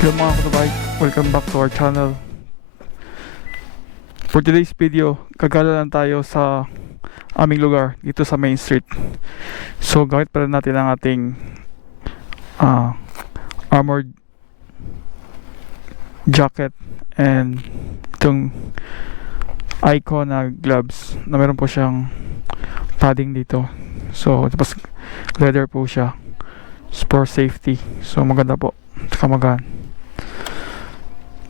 Hello mga kunabay, welcome back to our channel. For today's video, gagala lang tayo sa aming lugar dito sa Main Street. So gamit pala natin ang ating armored jacket and itong icon na gloves na meron po siyang padding dito. So tapos leather po siya for safety. So maganda po, saka magaan.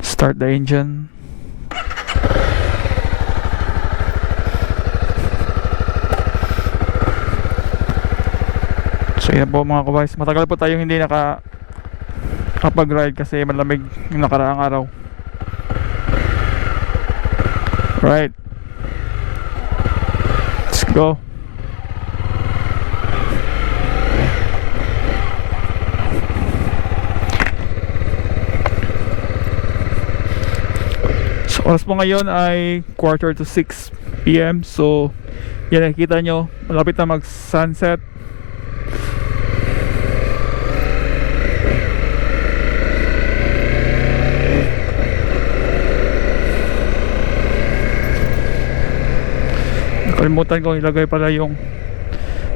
Start the engine. So yan po mga kabays, matagal po tayong hindi nakapag-ride kasi malamig yung nakaraang araw. Right, let's go. So oras po ngayon ay 5:45 PM. So yan, nakikita nyo, malapit na mag sunset. Nakalimutan ko ilagay pala yung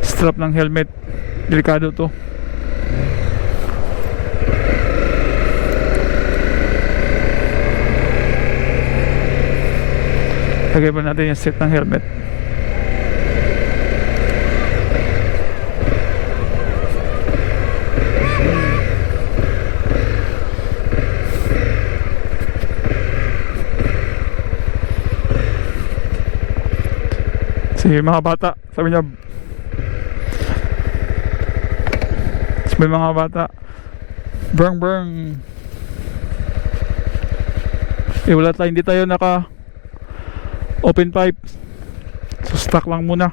strap ng helmet. Delikado to. Lagay pa natin yung set ng helmet. Sige mga bata, sabi niya. Sabi mga bata, brang brang. Wala tayo, hindi tayo naka open pipe, so stock lang muna.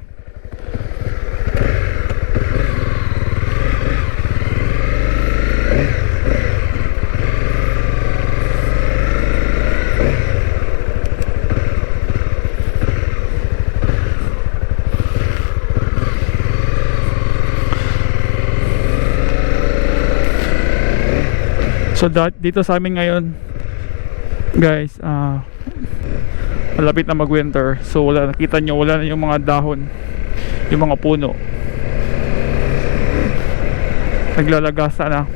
So dito sa amin ngayon guys, malapit na mag winter. So wala, nakita nyo, wala na yung mga dahon, yung mga puno naglalagasa na.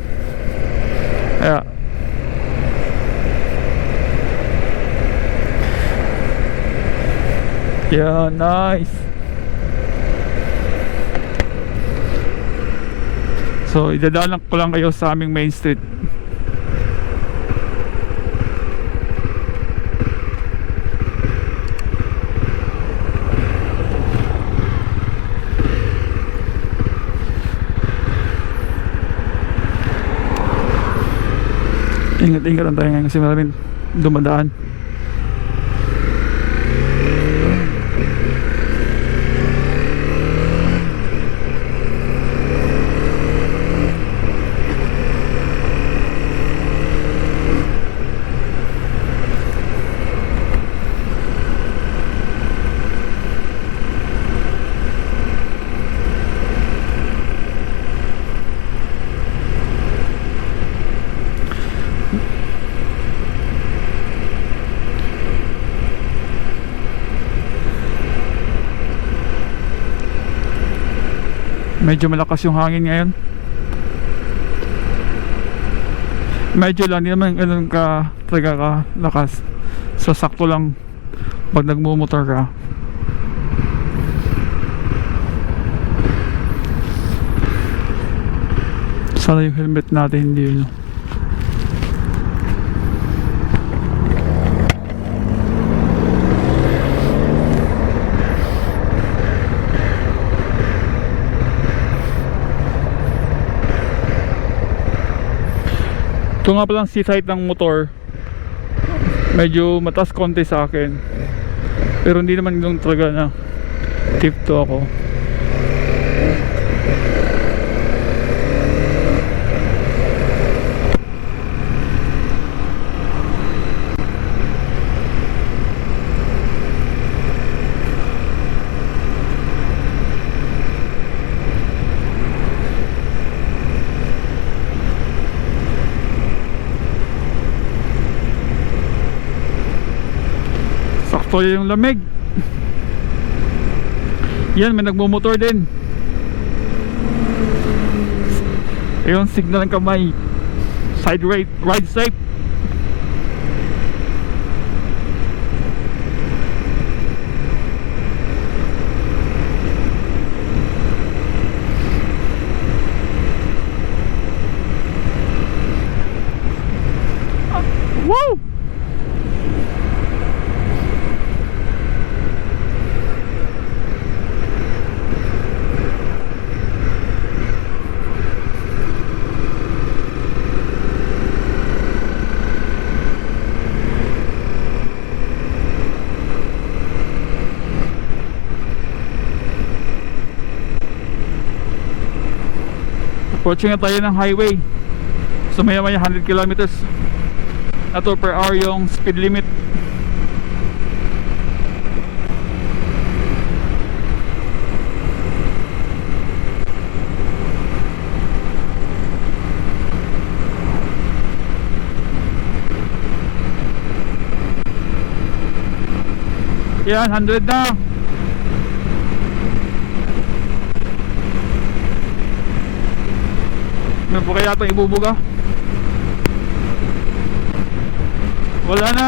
Kaya yeah, nice. So idadaan ko lang kayo sa aming Main Street. Ingat-ingat lang tayo ngayon kasi maraming dumadaan. Medyo malakas yung hangin ngayon. Medyo lang, hindi naman ganun ka talaga ka lakas. So sakto lang pag nagmumotor ka. Sana yung helmet natin hindi yun. Ito nga palang seat height ng motor, medyo mataas konti sa akin, pero hindi naman yung talaga na tip to ako. So yung lamig. Yan, may nagmumotor din. Ayun, signal ng kamay. Side ride safe. Woo! Approaching na tayo ng highway. So maya 100 kilometers na to per hour yung speed limit. Yan, 100 na. Ano po kaya itong ibubuga? Wala na.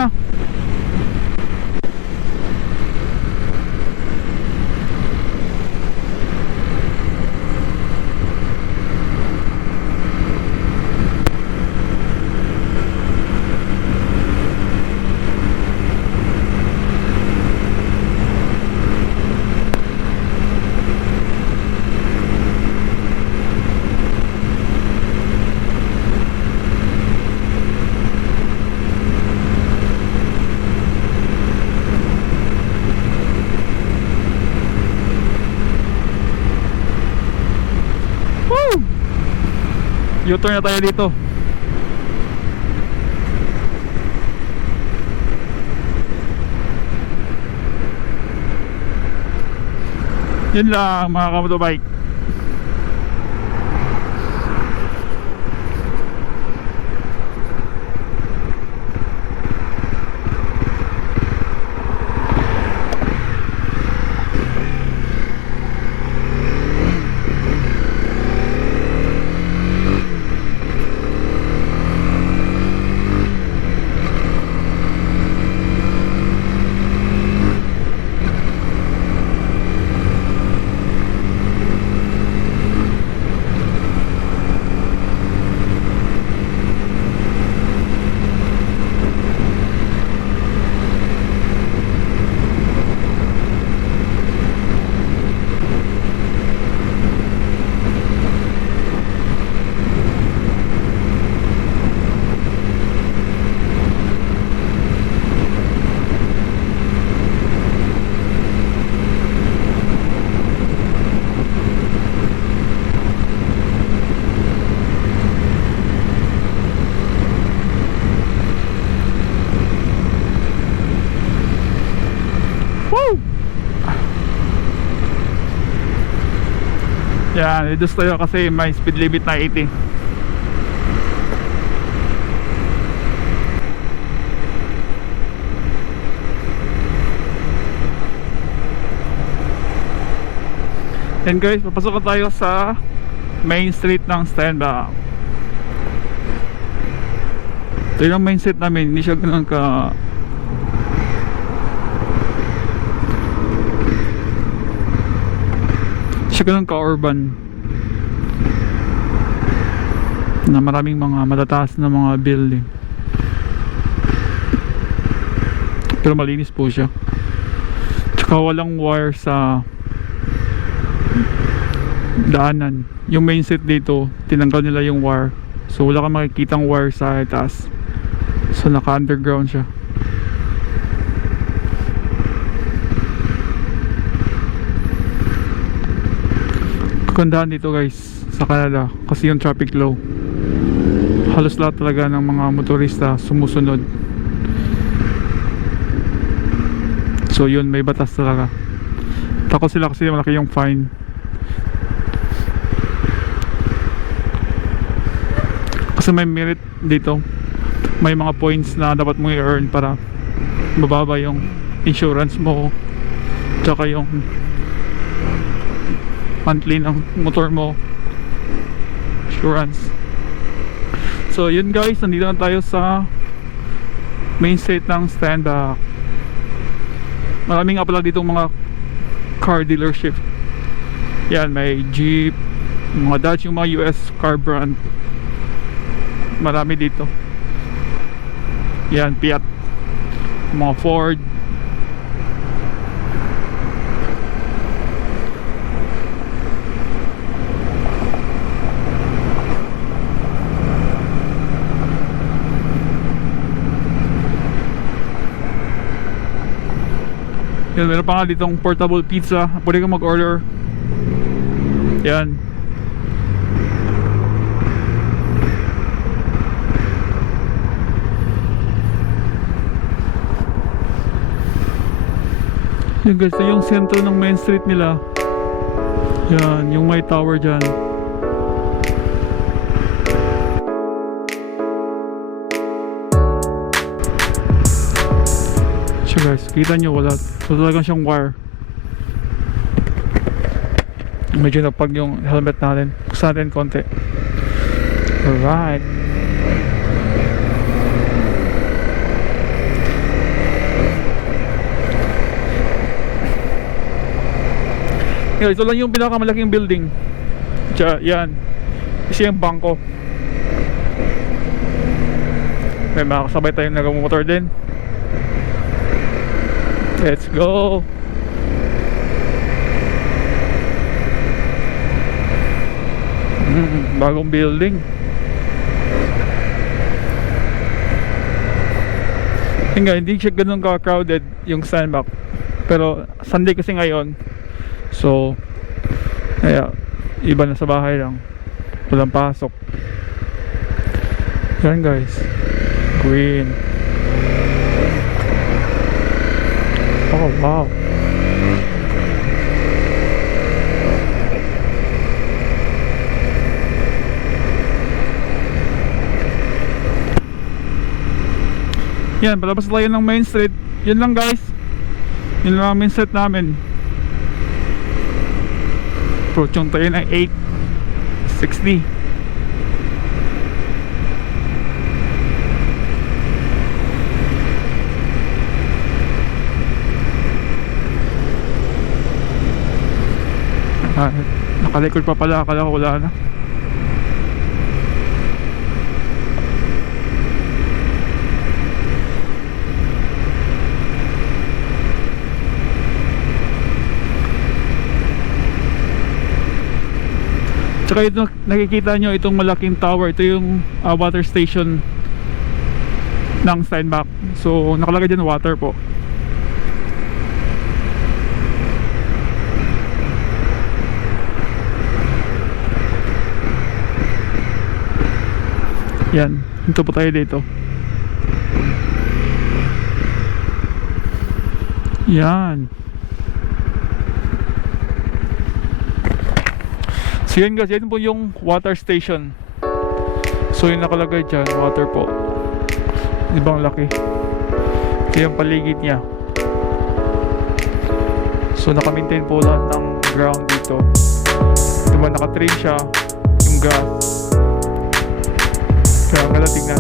U-turn na tayo dito. Yun lang mga kamotobike. Yan, reduce tayo kasi may speed limit na 80. And guys, papasok na tayo sa main street ng Stenback. Ito yung main street namin, hindi siya ganun ka urban na maraming mga matataas na mga building, pero malinis po siya. Tsaka walang wire sa daanan. Yung main street dito, tinanggal nila yung wire, so wala kang makikitang wire sa taas, so naka underground siya. Kagandahan dito guys sa Canada kasi yung traffic low, halos lahat talaga ng mga motorista sumusunod. So yun, may batas talaga. Takot sila kasi malaki yung fine. Kasi may merit dito, may mga points na dapat mong i-earn para mababa yung insurance mo, tsaka yung monthly ng motor mo, insurance. So yun guys, nandito na tayo sa main street ng Steinbach. Maraming nga pala ditong mga car dealership. Yan, may Jeep, mga Dodge, yung mga US car brand. Marami dito. Yan, Fiat, mga Ford. Yan, meron pa nga ditong portable pizza. Pwede kang mag-order. Yan. Yan guys, ito yung sentro ng main street nila. Yan, yung may tower dyan. So guys, kita nyo wala. So talagang siyang wire. Medyo napag yung helmet natin. Buksan natin konti. Alright. Yeah, ito lang yung pinakamalaking building. Yan. Kasi yung bangko. May makakasabay tayong nagamotor din. Let's go. Bagong building. Hindi siya ganun ka-crowded yung Steinbach. Pero Sunday kasi ngayon. So kaya iba na sa bahay lang. Walang pasok. Yan guys. Green. Oh wow. Yan, palabas tayo ng main street. Yun lang guys. Yun lang ang main street namin. Approach yung tayo ng 860. Nakalikod pa pala, akala ko wala na. Tsaka ito, nakikita nyo itong malaking tower. Ito yung water station ng Steinbach. So nakalagay dyan water po. Yan, ito po tayo dito. Yan. So yan guys, yan po yung water station. So yung nakalagay dyan, water po. Ibang laki. Ito yung paligid niya. So naka-maintain po lahat ng ground dito. Diba naka-train siya yung gas. Kaya ang gala tingnan.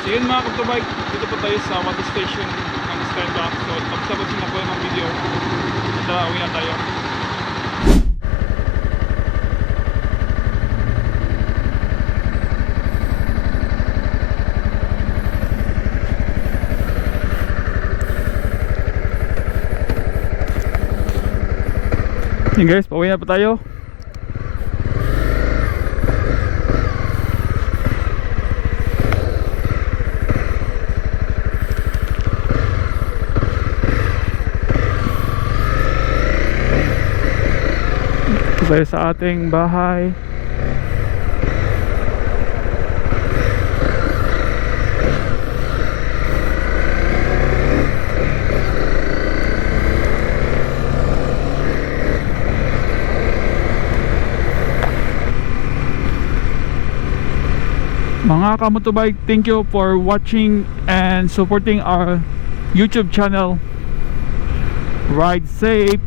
So yun mga kapitobike, dito po tayo sa water station ng Steinbach. So tapos na po yung video. At uwi na tayo. Yun guys, pauwi na pa tayo. Ito tayo sa ating bahay. Mga kamotobike, thank you for watching and supporting our YouTube channel. Ride safe.